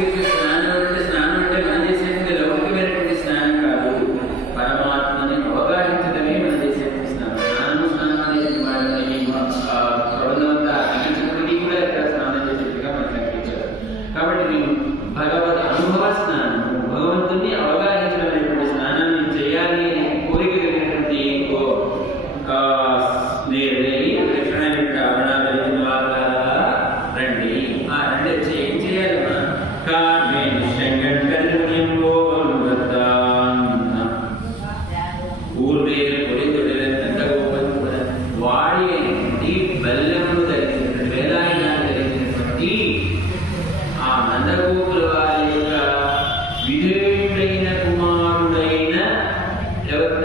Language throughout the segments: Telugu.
మార్గశీర్ష స్నానం అంటే మనం చేసేది లౌకికమైనటువంటి స్నానం కాదు. పరమాత్మని అవగాహించడమే మనం చేసేటువంటి స్నానం. స్నానం అనేది వాళ్ళని ప్రబంధంతా అనిపించినప్పటికీ కూడా ఇక్కడ స్నానం చేసేట్టుగా మనకు కనిపించారు. కాబట్టి నేను భగవద్ అనుభవ స్నానం, భగవంతుని అవగాహించడం అనేటువంటి స్నానాన్ని చేయాలి అనే కోరిక కలిగినటువంటి ఇంకో రండి. ఆ రండి వచ్చి ఏం చేయాలి? వాడి అయినటువంటి బల్లెములు ధరించినటువంటి వేదాయనాన్ని ధరించినటువంటి ఆ నందగోపుల వారి యొక్క విధేయుడైన కుమారుడైన ఎవరు?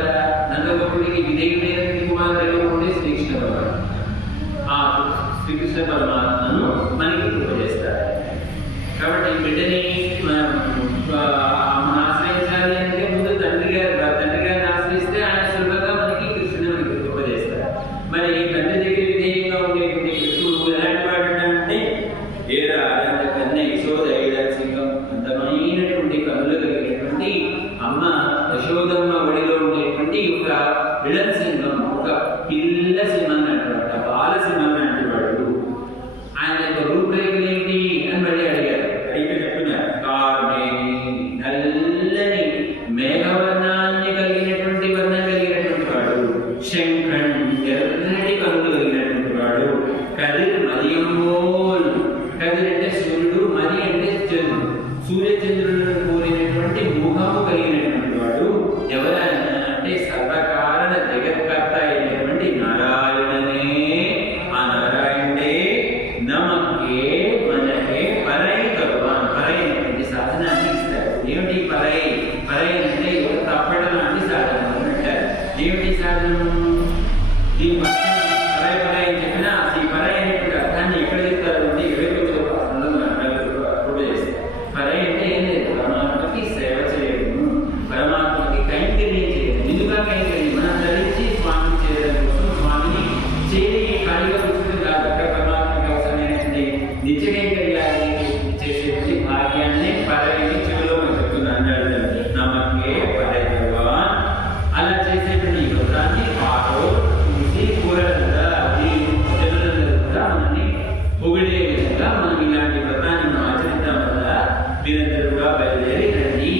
నందగోపుడికి విధేయుడైన కుమారుడైన శ్రీకృష్ణ భగవాన్. ఆ శ్రీకృష్ణ పరమాత్మను మనకి ఉపదేస్తారు. కాబట్టి బిడ్డని మనం ఆశ్రయించాలి అంటే ముందు తండ్రి గారిని ఆశ్రయిస్తే ఆయన సులభంగా మనకి కృష్ణుని మనకి ఉపదేస్తారు. మరి తండ్రి దగ్గర విధేయంగా ఉండేటువంటి కృష్ణుడు ఎలాంటి వాడు అంటే ఏరా కన్నా యశోద సింగం అందమైనటువంటి కన్నులు కలిగినటువంటి అమ్మ యశోదమ్మ ఒడిలో ఉండేటువంటి ఒక ఇళన్ సింగం, ఒక పిల్ల సింహం అన్నమాట, బాల సింహం లాంటి వాడు. ఆయన యొక్క రూపురేఖలు ఏంటి అని మళ్ళీ అడిగారు. అయితే చెప్తున్నారు, నల్లని మేఘవర్ణాన్ని కలిగినటువంటి వర్ణం కలిగినటువంటి వాడు, శంఖన్ ఎర్రటి కన్నులు కలిగినటువంటి వాడు, కదిర్ మదియంబోల్, కదిర్ అంటే సూర్యుడు, మది అంటే చంద్రుడు, సూర్యచంద్రులను కూడినటువంటి ముఖము కలిగినటువంటి వాడు. ఎవరైనా అంటే సర్వకారణ జగత్కర్త అయినటువంటి నారాయణనే. ఆ నారాయణే నమకే మనకే పరై భగవాన్. పరై అనేటువంటి సాధనాన్ని ఇస్తారు. ఏమిటి పరై? పరై అంటే తప్పడం లాంటి సాధనం అంటారు. ఏమిటి సాధనం? దీని పరై పరై అని చెప్పినా ఈ పరై అనేటువంటి అర్థాన్ని ఎక్కడ చెప్తారు అంటే 29వ పాఠంలో చేస్తారు. పరై అంటే ఏం లేదు, పరమాత్మకి సేవ చేయడం, పరమాత్మకి కైంకర్యం చేయడం. ఎందుకు కైంకర్యం? మనం ధరించి స్వామిని చేయడం కోసం, స్వామిని చేరి ఖాళీగా కూర్చుంటే కాదు. అక్కడ పరమాత్మకి అవసరమైనటువంటి నిత్య కైంకర్యాన్ని చేసేటువంటి భాగ్యాన్ని పరైని చెవులో మనం చెప్తున్నాను. నమకే పరై భగవాన్. అలా చేసేటువంటి ఈ వ్రతాన్ని పాటో చూసి కూరలంతా జనులందరూ కూడా మనల్ని పొగిడే విధంగా మనం ఇలాంటి వ్రతాన్ని మనం ఆచరిద్దాం వల్ల మీరందరూ కూడా బయలుదేరి రండి.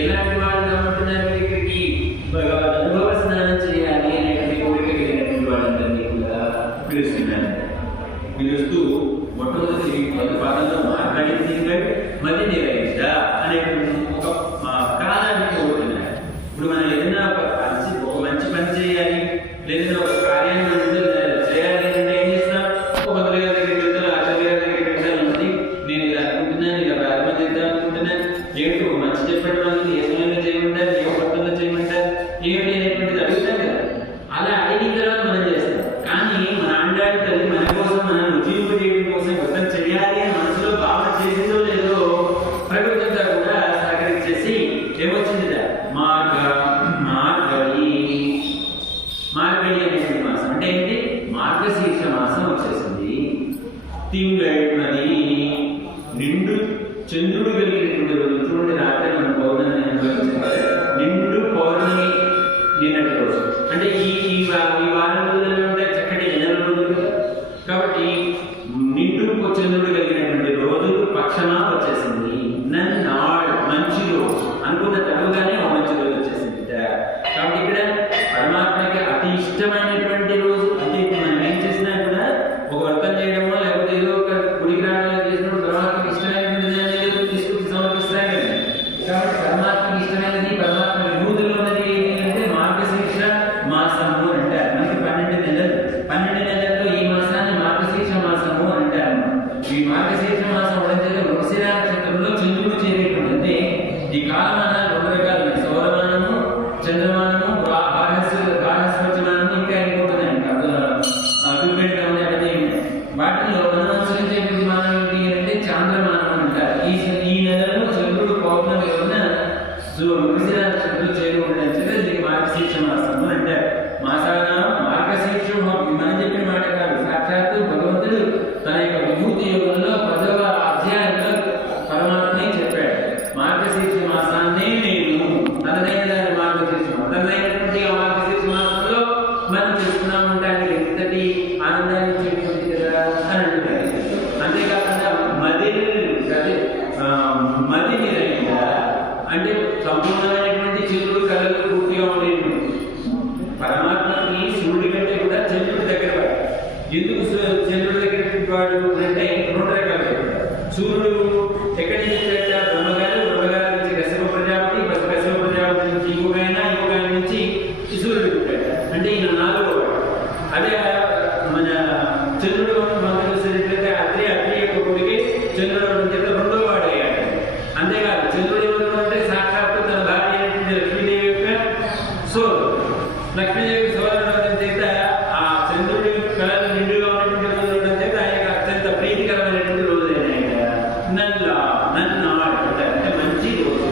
ఎలాంటి వాళ్ళు రమ్మంటున్నారు ఇక్కడికి? భగవద్ అనుభవ స్నానం చేయాలి అనేటువంటి కోరిక కలిగినటువంటి వాళ్ళందరినీ కూడా పిలుస్తున్నారు. పిలుస్తూ మొట్టమొదటి మొదటి పాఠంలో మాట్లాడింది మది నిరహిత అనేటువంటి ఒక కాలాన్ని కోరుతున్నారు. ఇప్పుడు మనం ఏదైనా ఒక మంచి పని చేయాలి, లేదా ఒక కార్యాన్ని చేయాలి అంటే ఏం చేస్తాం? ఒక మంత్రి గారి దగ్గరికి వెళ్తాను, ఆచార్య గారి దగ్గరికి వెళ్తాను, నేను ఇలా అనుకుంటున్నాను, ఇలా ప్రారంభం చేద్దాం అనుకుంటున్నాను, ఏమిటి ఒక మంచి చెప్పడం వాళ్ళని ఏ సమయంలో చేయమంటారు, ఏ పద్ధతిలో చేయమంటారు, ఏమిటి అనేటువంటిది అడుగుతాం కదా. అలా అడిగిన తర్వాత మనం చేస్తాం. కానీ మన అండాడి తల్లి మన కోసం, మనం ఉజ్జీవింపజేయడం కోసం వ్రతం చేయాలి అని మనసులో భావన చేసిందో లేదో ప్రకృతి అంతా కూడా సహకరించేసి ఏమొచ్చింది? మార్గళి అనేటువంటి మాసం అంటే ఏంటి? మార్గశీర్ష మాసం వచ్చేసింది. తింగళి నిండు చంద్రుడు కలిగినటువంటి రోజు. చూడండి, రాత్రి మనం పౌర్ణమి అనుభవించాలి. నిండు పౌర్ణమి నిన్నటి రోజు అంటే ఈ వారం రోజుల్లో ఉంటే చక్కటి ఎన్నెల రోజులు కదా. కాబట్టి నిండు చంద్రుడు కలిగినటువంటి రోజు పక్షమా వచ్చేసింది. నన్నాడు మంచి రోజు అనుకున్న తడుగానే ఒక మంచి రోజు వచ్చేసింది. కాబట్టి ఇక్కడ పరమాత్మకి అతి ఇష్టమైనటువంటి రోజు. అంటే ఇప్పుడు మనం ఏం చేసినా కూడా ఒక వ్రతం చేయడమో లేకపోతే ఏదో ఒక గుడికి రావడం చేసినప్పుడు పరమాత్మకి ఇష్టమైనటువంటి ఏదో తీసుకొచ్చి సమర్పిస్తాం కదా. కాబట్టి పరమాత్మకి ఇష్టమైనది, పరమాత్మ విభూతుల్లో ఉన్నది ఏంటి అంటే మార్గశీర్ష మాసము అంటారు. మనకి 12 నెలల్లో ఈ మాసాన్ని మార్గశీర్ష మాసము అంటారు. ఈ మార్గశీర్ష మాసం వడంలో వృషిర నక్షత్రంలో చంద్రుడు చేరేటువంటి, అంటే ఈ కాలమానాలు 2 రకాలు ఉన్నాయి. సౌరమానము, చంద్రమానము, బాహస్వచమానము, ఇంకా ఇంకొకటి వాటిలో మనం అనుసరించేటువంటి మానం ఏంటి అంటే చాంద్రమానం అంటారు. ఈ నెలలో చంద్రుడు పౌర్ణమి రోజున వృషిర నక్షత్రం చేరుకుంటే దీనికి మార్గశీర్ష మాసము అంటారు. మాసాన మార్గశీర్షం మనం చెప్పిన మాట కాదు. సాక్షాత్తు భగవంతుడు తన యొక్క విభూతి యోగంలో 10వ అధ్యాయంలో పరమాత్మని సూర్యుడు ఎక్కడి నుంచి వచ్చాట? బ్రహ్మగారి నుంచి కశ్యప ప్రజాపతి, కశ్యప ప్రజాపతి నుంచి యువగాయన నుంచి సూర్యుడు పుట్టాడు. అంటే ఈయన 4వ వాడు. అదే మన చంద్రుడు మనం చూసినట్లయితే అత్రి యొక్క కొడుకే చంద్రుడు నుంచి 2వ వాడు అయ్యాడు. అంతేకాదు చంద్రుడు ఎవరు అంటే సాక్షాత్తు తన భార్య అయినటువంటి లక్ష్మీదేవి యొక్క సోదరుడు. లక్ష్మీదేవి సోదరుడు చేత ఆ చంద్రుడి కళలు నిండుగా ఉన్నటువంటి చేత ఆయన అత్యంత ప్రీతికరమైనటువంటి రోజు నన్నాడు అంటే మంచి రోజు.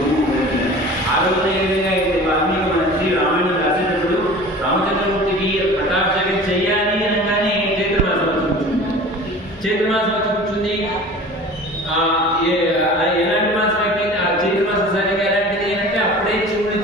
ఆ రోజున ఏ విధంగా అయితే వాల్మీకి మహర్షి రామాయణం రాసేటప్పుడు రామచంద్రమూర్తికి పట్టాభిషేకం చెయ్యాలి అనగానే చైత్రమాసం వచ్చి కూర్చుంది. చైత్రమాసం వచ్చి కూర్చుంది. ఎలాంటి మాసం అయితే ఆ చైత్రమాసం సరిగా ఎలాంటిది అంటే అప్పుడే శివుడి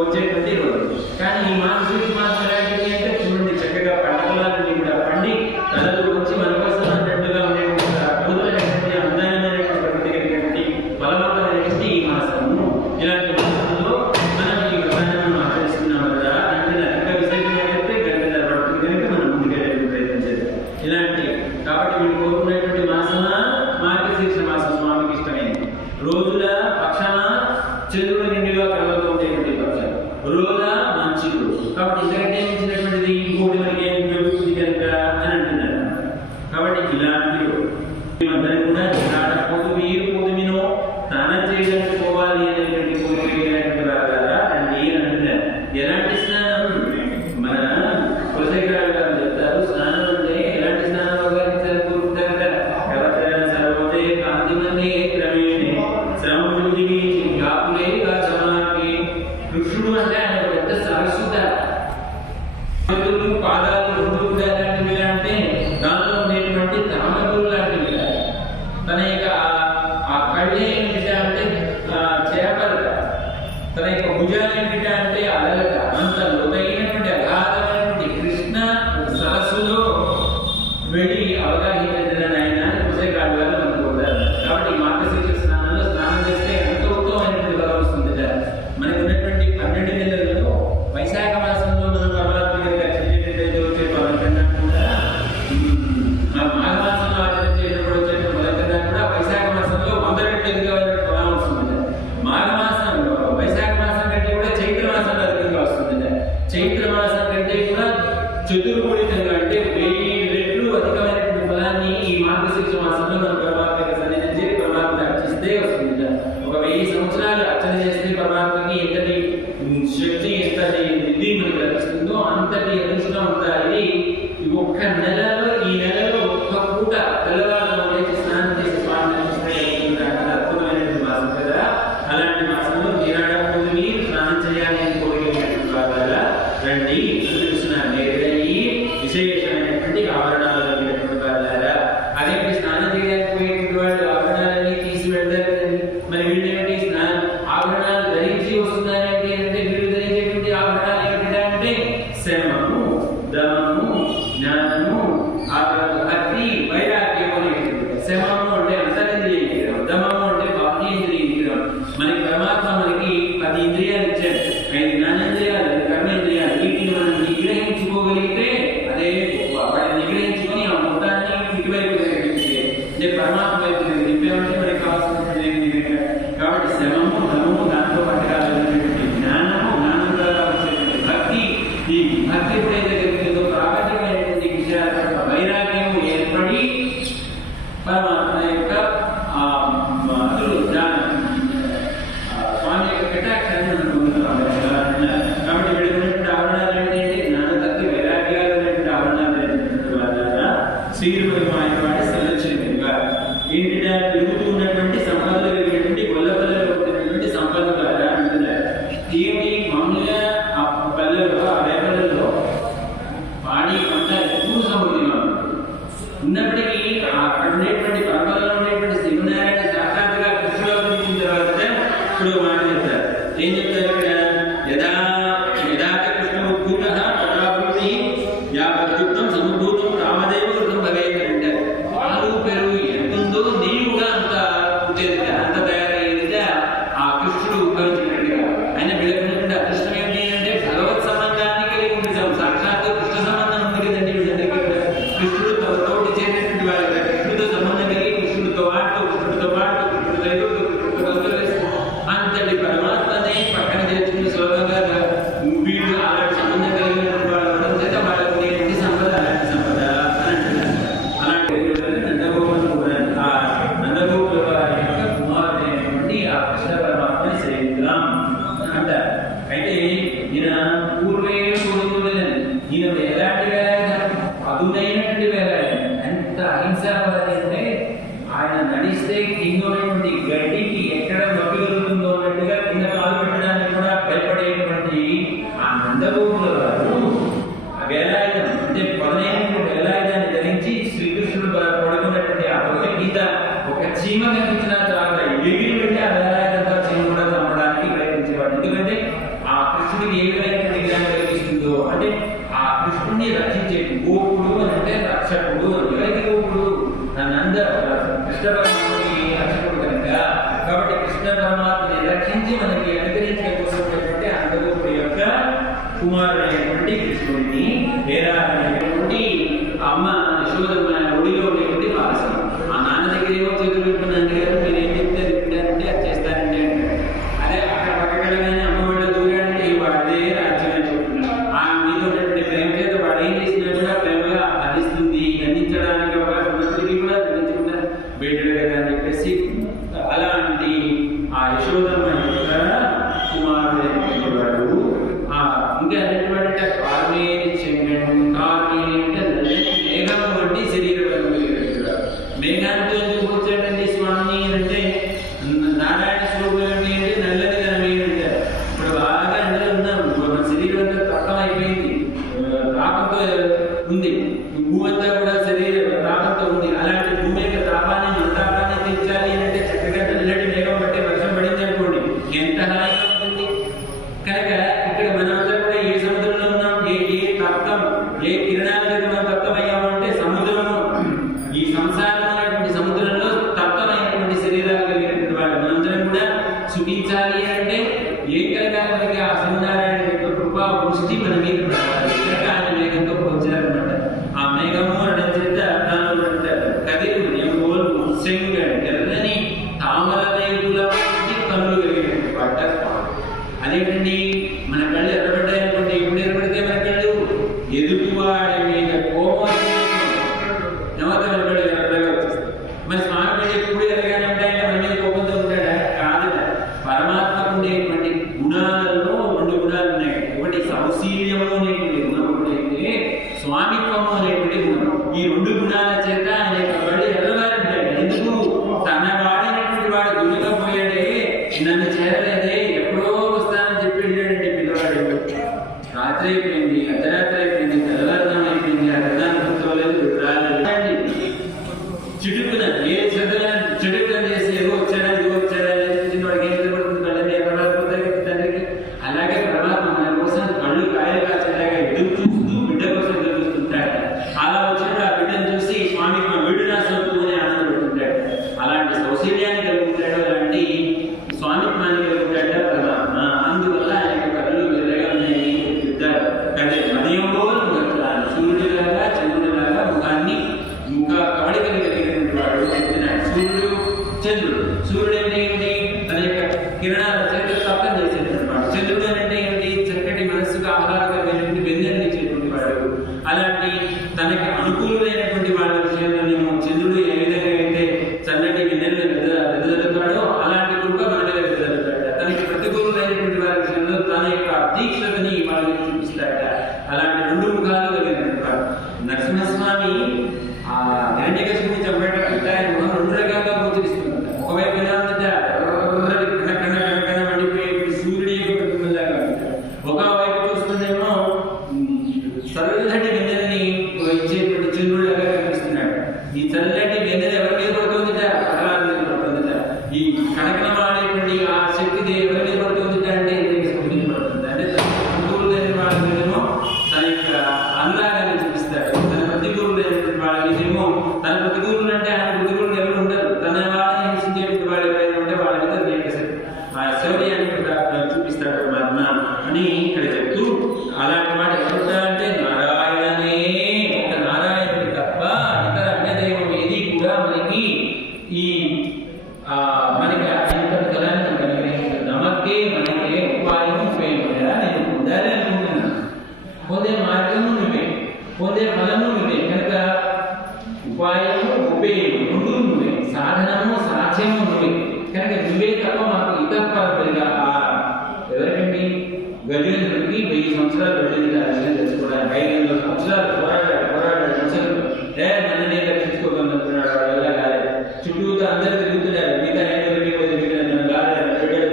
వచ్చేటువంటి రోజు. కానీ ఈ మాసం ఎలాంటిది అంటే చూడండి చక్కగా పంటలన్నీ కూడా పండి తలలు వచ్చి మన కోసం అన్నట్టుగా ఉండేటువంటి అద్భుతమైనటువంటి అందమైనటువంటి ప్రకృతి బలవంతమైనటువంటి ఈ మాసము. ఇలాంటి మాసంలో మనం ఈ వ్రతాన్ని ఆచరిస్తున్నాం కదా అంటే అధిక విశేషం ఏంటంటే గంటల పడుతుంది కనుక మనం ముందుకెళ్ళే ప్రయత్నం చేద్దాం. ఇలాంటి కాబట్టి మీరు కోరుకునేటువంటి మాసమా మార్గశీర్ష మాసం స్వామికి ఇష్టమైంది. రోజుల పక్షాన చంద్రుడు నిండుగా కలవతో ఉండేటువంటి పక్షాలు రోజా మంచి రోజు. కాబట్టి ఇంతకంటే మించినటువంటిది ఇంకోటి మనకి ఏం ఉపయోగిస్తుంది కనుక అని అంటున్నారు. కాబట్టి ఇలాంటి అందరం కూడా మీరు స్నానం చేయడానికి పోవాలి అనేటువంటి కోరికటువంటి రాగారా అండి అని అంటున్నారు. ఎలాంటి స్నానం? మన కులశేఖరాలు గారు చెప్తారు, స్నానం అంటే ఎలాంటి స్నానం అవగాహించాలని కోరుకుంటారట. కవచరణ సర్వతే కాంతిమనే క్రమేణే శ్రమృది గాపులే సమాపి. కృష్ణుడు అంటే ఆయన పెద్ద సరస్వత పాదాలు రెండు లాంటివి అంటే దానిలో ఉండేటువంటి తామరులు లాంటివి. తన యొక్క ఆ కళ్ళే ఏమిట అంటే చేపలట, తన యొక్క భుజాలు ఏమిట అంటే అలలట. అంత లోతైనటువంటి అగాధమైనటువంటి కృష్ణ సరస్సులో వెళ్ళి అవగాహించడం ఆయన కుసేకాడు గారు అనుకుంటారు. కాబట్టి మార్గశీర్ష స్నానంలో స్నానం చేస్తే ఎంతో ఉత్తమమైనటువంటి బలం వస్తుంది. మనకు ఉన్నటువంటి 12 నెలలలో వైశాఖ మాసంలో మనం పరమాత్మ గారికి అర్చించేటట్లయితే వచ్చే పవన్ కన్నా కూడా మాఘ మాసంలో ఆచరించేటప్పుడు వచ్చే పవన్ కన్నా కూడా వైశాఖ మాసంలో 100 రెట్లు అధికంగా ఫలం వస్తుంది. మాఘ మాసంలో వైశాఖ మాసం కంటే కూడా చైత్ర మాసంలో అధికంగా వస్తుంది. చైత్ర మాసం కంటే కూడా చతుర్గుణితంగా అంటే 1000 రెట్లు అధికమైనటువంటి ఫలాన్ని ఈ మార్గశీర్ష మాసంలో మనం పరమాత్మకి సన్నిధి చేసి పరమాత్మని అర్చిస్తే వస్తుంది. ఒక 1000 సంవత్సరాలు అర్చన చేస్తే పరమాత్మకి ఎంతటి శక్తి ఎంతటి నిధి మనకి లభిస్తుందో అంతటి అదృష్టం ఉంటాయి. ఒక్క నెలలో ఈ నెలలో ఒక్క పూట తెల్లవారు స్నానం చేసి స్వామిని అద్భుతమైనటువంటి మాసం కదా. అలాంటి మాసంలో మీరు స్నానం చేయాలి అని కోరికైనటువంటి వాళ్ళ రండి చూస్తున్నారు. నేరయ్యి విశేషమైనటువంటి ఆభరణాలు కలిగినటువంటి వాళ్ళారా. అదే స్నానం చేయడానికి పోయేటువంటి వాళ్ళు ఆభరణాలన్నీ తీసి వెళ్తారు కదండి. మరి వీళ్ళేంటి ఆభరణాలు ధరించి వస్తున్నారంటే అంటే వీళ్ళు ధరించేటువంటి ఆభరణాలు ఏమిటంటే శమము, దమము, జ్ఞానము, భక్తి, వైరాగ్యం అనేటువంటి. శమము అంటే అంతరింద్రియ నిగ్రహం, దమము అంటే బాహ్యేంద్రియ నిగ్రహం. మనకి పరమాత్మ మనకి 10 ఇంద్రియాలు ఇచ్చారు. 5 జ్ఞానేంద్రియాలు, 5 కర్మేంద్రియాలు. వీటిని మనం నిగ్రహించుకోగలిగితే అదే గొప్ప. వాటిని నిగ్రహించుకొని ఆ మొత్తాన్ని ఇటువైపు జరిగితే అంటే పరమాత్మ వైపు నింపామంటే మనకి కావాల్సినటువంటి. కాబట్టి శమము, ధమము, దాంతో పాటుగా జ్ఞానము, జ్ఞానం ద్వారా వచ్చేటువంటి భక్తి. ఈ భక్తి ఎప్పుడైతే జరిగిందో ప్రాపంచికమైనటువంటి విషయాల పట్ల వైరాగ్యం ఏర్పడి పరమాత్మ యొక్క స్వామి యొక్క కటాక్షాన్ని మనం పొందుతాం. కాబట్టి విడుకున్నటువంటి ఆవరణాలు ఏంటంటే జ్ఞానభక్తి వైరాగ్యాలు అనేటువంటి ఆవరణాలు అనేటువంటి వాళ్ళ శ్రీరుపతి మాయవాడి సంరక్షణగా ఏంటంటే తిరుగుతూ ఉన్నటువంటి సంపదలు కలిగినటువంటి గొల్లపల్లెలో ఉన్నటువంటి సంపదలు ద్వారా అంటున్నారు. ఏమిటి మామూలుగా ఆ పల్లెలో ఆ వేపలలో పాడి పంట ఎక్కువ సమృద్ధిగా ఉన్నప్పటికీ అక్కడ ఉండేటువంటి పరపదలో ఉండేటువంటి శివనారాయణ సాక్షాత్తుగా కృష్ణుడు అవతరించిన తర్వాత ఇప్పుడు మాట చెప్తారు. ఏం చెప్తారు ఇక్కడ? యథాచ కృష్ణ ఉద్భూత తథాభూతి యావద్యుక్తం సముద్భూతం రామదేవ కృతం భగవంతుడు అంటారు. పాలు పెరుగు ఎంతుందో నెయ్యి కూడా అంత అంత తయారయ్యేదిగా ఆ కృష్ణుడు ఉద్భవించినట్టుగా. ఆయన వీళ్ళకున్నటువంటి అదృష్టం ఏంటి అంటే భగవత్ సంబంధాన్ని కలిగి ఉంటాం. సాక్షాత్తు కృష్ణ సంబంధం ఉంది కదండి వీళ్ళందరికీ కూడా. కృష్ణుడు తోటి చేరినటువంటి వాళ్ళ కృష్ణుడితో సంబంధం కలిగి కృష్ణుడితో వాటితో కృష్ణుడితో చీమ కనిపించిన తర్వాత ఎగిరి వెళ్ళి అదాయంతా చీమ కూడా చంపడానికి ప్రయత్నించేవాడు. ఎందుకంటే ఆ కృష్ణుడికి ఏ విధమైనటువంటి జ్ఞానం కలిగిస్తుందో, అంటే ఆ కృష్ణుడిని రక్షించే గోపుడు అని అంటే రక్షకుడు. ఎవరికి గోపుడు? నంద కృష్ణ పరమాత్మకి రక్షకుడు కనుక, కాబట్టి కృష్ణ పరమాత్మని రక్షించి మనకి అనుగ్రహించే కోసం అంతగోపుడు యొక్క కుమారుడైనటువంటి కృష్ణుడిని వేరాడైనటువంటి అమ్మ యశోదమ్మ ఒడిలో ఉండేటువంటి పాలసీ. ఆ నాన్న దగ్గర ఏమో చేతులు పెట్టుకుని అందుగారు మీరు ఏం చెప్తే వింటారంటే అది చేస్తారంటే అంటారు. అదే అక్కడ పక్కకెళ్ళగానే అమ్మ వాళ్ళ దూరానికి వాడే రాజ్యం అని చెప్తున్నారు. ఆ మీద ఉన్నటువంటి ప్రేమ చేత వాడు ఏం చేసినా కూడా ప్రేమగా అందిస్తుంది. అందించడానికి ఒక సమస్యకి కూడా అందించకుండా బయటడు కదా అని చెప్పేసి అలాంటి ఆ యశోదమ్మ యొక్క కుమారుడైనటువంటి వాడు ఇంకా అనేటువంటి కార్మేని చెంగన్. కార్మేని అంటే మేఘం వంటి శరీరం మేఘానికి ఎందుకు వచ్చాడండి స్వామి అంటే నారాయణ స్వరూపం ఏంటి అంటే నల్లని ధనం ఏంటంటారు. ఇప్పుడు బాగా ఎండలు ఉన్నాం, మన శరీరం అంతా తప్పం అయిపోయింది, తాపంతో ఉంది, భూమి అంతా కూడా శరీరం తాపంతో ఉంది. అలాంటి భూమి యొక్క తాపాన్ని మన తాపాన్ని తీర్చాలి అంటే చక్కగా నల్లటి మేఘం బట్టి వర్షం పడింది అనుకోండి, ఎంత హాయిగా ఉంటుంది. కనుక ఇక్కడ మనమంతా కూడా ఏ సముద్రంలో ఉన్నాం, ఏ తప్తం, ఏ కిరణాల దగ్గర మనం తప్తమయ్యాము అంటే సముద్రము. ఈ సంసారం అనేటువంటి సముద్రంలో తప్తమైనటువంటి శరీరాలు కలిగినటువంటి వాళ్ళు మనందరం కూడా సుఖించాలి అంటే ఏం కలగాలి? ఆ సన్నారాయణ యొక్క కృపా దృష్టి మన మీద పడాలి. కనుక ఆయన మేఘంతో పోల్చారనమాట. ఆ మేఘము అనడం చేత దానిలో కదిరి ఎంబోల్ ముస్సింగ్ ఎర్రని తామర రేగుల కన్నులు కలిగినటువంటి పాట. అదేంటండి మన కళ్ళు ఎర్రబడ్డాయి అనుకోండి. ఎప్పుడు ఎర్రబడితే మన కళ్ళు ఎదుటివాడి మీద కోపం నమ్మకం కళ్ళు ఎర్రగా వచ్చేస్తాయి. మరి స్వామి కళ్ళు ఎప్పుడు ఎర్రగానే ఉంటాయంటే మన మీద కోపంతో ఉంటాడా? కాదు. పరమాత్మకు ఉండేటువంటి గుణాలలో రెండు గుణాలు ఉన్నాయి. ఒకటి సౌశీల్యము అనేటువంటి గుణం, ఒకటి అయితే స్వామిత్వము అనేటువంటి గుణం. ఈ రెండు గుణాల చేత ఆయన యొక్క కళ్ళు ఎర్రగా ఉంటాయి. ఎందుకు? తన వాడినటువంటి వాడు దొరికపోయాడే, నన్ను చేరలేదే, ఎప్పుడో వస్తానని చెప్పి వెళ్ళాడంటే పిల్లవాడు. రాత్రి అయిపోయింది, అర్ధరాత్రి అయిపోయింది, తెల్లవారుజాము అయిపోయింది, ఆ రథాన్ని కూర్చోలేదు, రాలేదు. చిటుకున ఏ చిటుకున చేసి ఏదో వచ్చాడా ఇదో వచ్చాడా చిన్న వాడికి ఏం పడుతుంది, కళ్ళని ఎక్కడపోతాయి తండ్రికి. అలాగే పరమాత్మ మన కోసం కళ్ళు కాయలు కాచేలాగా ఎదురు చూస్తూ బిడ్డ కోసం ఎదురు చూస్తుంటాడు. అలా వచ్చినప్పుడు ఆ బిడ్డను చూసి స్వామి వీడు నా సొత్తు అని ఆనందపడుతుంటాడు. అలాంటి సౌశల్యాన్ని కలుగుతాడు, అలాంటి స్వామిత్వాన్ని కలుగుతాడ పరమాత్మ. అందువల్ల ఆయన కళ్ళు ఎర్రగా ఉన్నాయి చెప్తారు. అదే మదయంలో సూర్యుడిలాగా చంద్రుడిలాగా ముఖాన్ని కవళికలు కలిగినటువంటి వాడు చెప్తున్నాడు. చంద్రుడు. సూర్యుడు అంటే ఏమిటి? తన యొక్క కిరణాల చేత తప్పం చేసేటువంటి వాడు. చంద్రుడు అంటే ఏమిటి? చక్కటి మనస్సుకు ఆహ్లాదకరమైనటువంటి వెన్నెలను ఇచ్చేటువంటి వాడు. అలాంటి తనకి అనుకూలమైనటువంటి వాళ్ళ విషయంలోనేమో చంద్రుడు ఏ విధంగా అయితే చల్లటి వెన్నెలను వెదజల్లుతాడో అలాంటి కృప మన మీద వెదజల్లుతాడ. తనకి ప్రతికూలమైనటువంటి వారి విషయంలో తన యొక్క అధీక్షతని వాళ్ళకి చూపిస్తాడ. అలాంటి రెండు ముఖాలు కలిగినటువంటి వాడు నరసింహస్వామి. ఆ హిరణ్యకశిపుని చంపేటప్పుడు ఆయన ముఖం రెండు రకాలుగా గోచరిస్తుంది. ఒకవైపు ఎలా ఉందా? కణ మండిపోయేటువంటి సూర్యుడి యొక్క ప్రతిమలాగా ఉంటాడు. ఒకవైపు చూస్తుందేమో చల్లటి వెన్నెలని ఇచ్చేటువంటి చంద్రుడిలాగా కనిపిస్తున్నాడు. ఈ చల్లటి వెన్నెల ఎవరి మీద పడుతుందిట? పగలాల మీద పడుతుందిట. ఈ కనకనమాడేటువంటి ఆ శక్తి ఎవరి మీద పడుతుందిట అంటే మీద పడుతుంది. అంటే అనుకూలమైన వాళ్ళ మీదేమో తన యొక్క అనురాగాన్ని చూపిస్తాడు. తన ప్రతికూలమైనటువంటి వాళ్ళ మీదేమో తన ప్రతికూలులు అంటే ఆయన ప్రతికూలు ఎవరు ఉండరు. తన వాళ్ళని హింసించేటువంటి వాళ్ళు ఎవరైనా ఉంటే వాళ్ళ మీద శౌర్యాన్ని చూపిస్తాడు పరమాత్మ అని ఇక్కడ చెప్తూ, అలాంటి మాట ఎవరుంటారంటే నారాయణనే, ఒక నారాయణుడు తప్ప ఇతర అన్యదైవం ఏది కూడా మనకి ఈ మనకి అంత కలాన్ని కలిగిన నమ్మకే మనకే ఉపాయం ఉపయోగపడా. నేను పొందాలి అనుకుంటున్నాను. పొందే మార్గము నువ్వే, పొందే ఫలము నువ్వే. కనుక ఉపాయము ఉపయోగం రెండు నువ్వే, సాధనము సాధ్యము నువ్వే. కనుక నువ్వే తప్ప మాకు ఇతరపరంగా ఎవరికండి? గజేంద్రుడికి 1000 సంవత్సరాలు పట్టింది ఆ విషయం తెలుసుకోవడానికి. 500 సంవత్సరాలు పోరాడాడు అసలు నన్ను రక్షించుకోగలుగుతున్నాడు. వాడు వల్ల కాలేదు. చుట్టూతో అందరూ తిరుగుతున్నారు. మిగతా 500 తన గాలి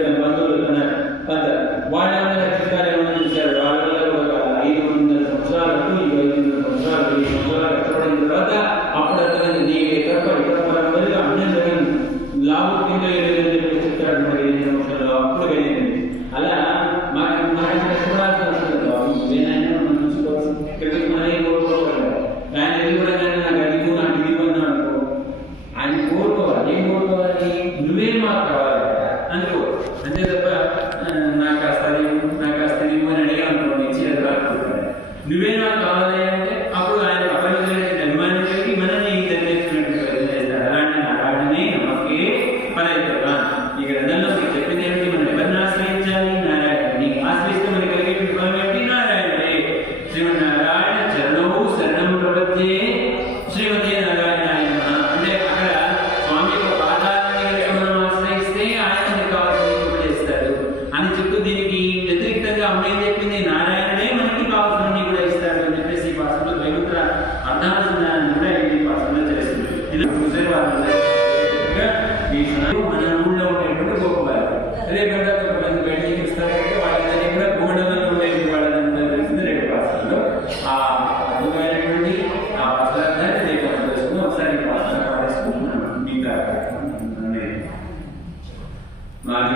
తన బంధువులు తన వాళ్ళని రక్షిస్తారేమో చూశారు. వాళ్ళ వల్ల ఒక 500 సంవత్సరాలకు 500 సంవత్సరాలు 1000 సంవత్సరాలు కష్టపడిన తర్వాత అప్పుడు అతను నీవే తప్ప ఇతర పరంగా అన్యం నువ్వే మాకు కావాలి అనుకో. అంతే తప్ప నాకు వస్తుంది నాకు వస్తుంది అని అడిగా అనుకోండి, ఇచ్చేది రాకపోతాడు. నువ్వే నాకు కావాలి అంటే అప్పుడు ఆయన అపరిచితులైన అభిమానం కలిగి మనల్ని తెలియజేస్తున్నట్టు ప్రయత్నం చేస్తారు. అలాంటి నారాయణనే నమ్మకే పరైతవా. ఈ గ్రంథంలో మీకు చెప్పింది ఏమిటి? మనం ఎవరిని ఆశ్రయించాలి? నారాయణుని. ఆశ్రయిస్తే మనకి కలిగేటువంటి ఫలం ఏమిటి? నారాయణుడే. శ్రీమన్నారాయణ చరణము శరణం ప్రపద్యే శ్రీమతే నారాయణాయ నమః. అంటే అక్కడ స్వామి యొక్క పాదాలని మనం ఆశ్రయిస్తే ఆయన మనకి కావాల్సింది ఉపదేస్తాడు అని చెప్తూ, దీనికి వ్యతిరేక్తంగా అమ్మ ఏం చెప్పింది? నారాయణుడే మనకి కావాల్సిన కూడా ఇస్తాడు అని చెప్పేసి ఈ పాఠంలో ద్వైముత్ర అర్థానుసంధానాన్ని కూడా ఈ పాఠంలో చేస్తుంది. ఇలా చూసేవాళ్ళు ఈ మన ఊళ్ళో ఉండేటువంటి గోపవారు రేపంటే కొంతమంది బయటికి ఇస్తారంటే వాళ్ళందరినీ కూడా గుమ్మడంలో ఉండేటువంటి వాళ్ళందరూ తెలిసింది రేపు పాఠంలో. ఆ అద్భుతమైనటువంటి ఆ పదార్థాన్ని రేపు మనం తెలుసుకుందాం. ఒకసారి పాఠంలో పాడేసుకుంటున్నాం. ఇంకా మార్గ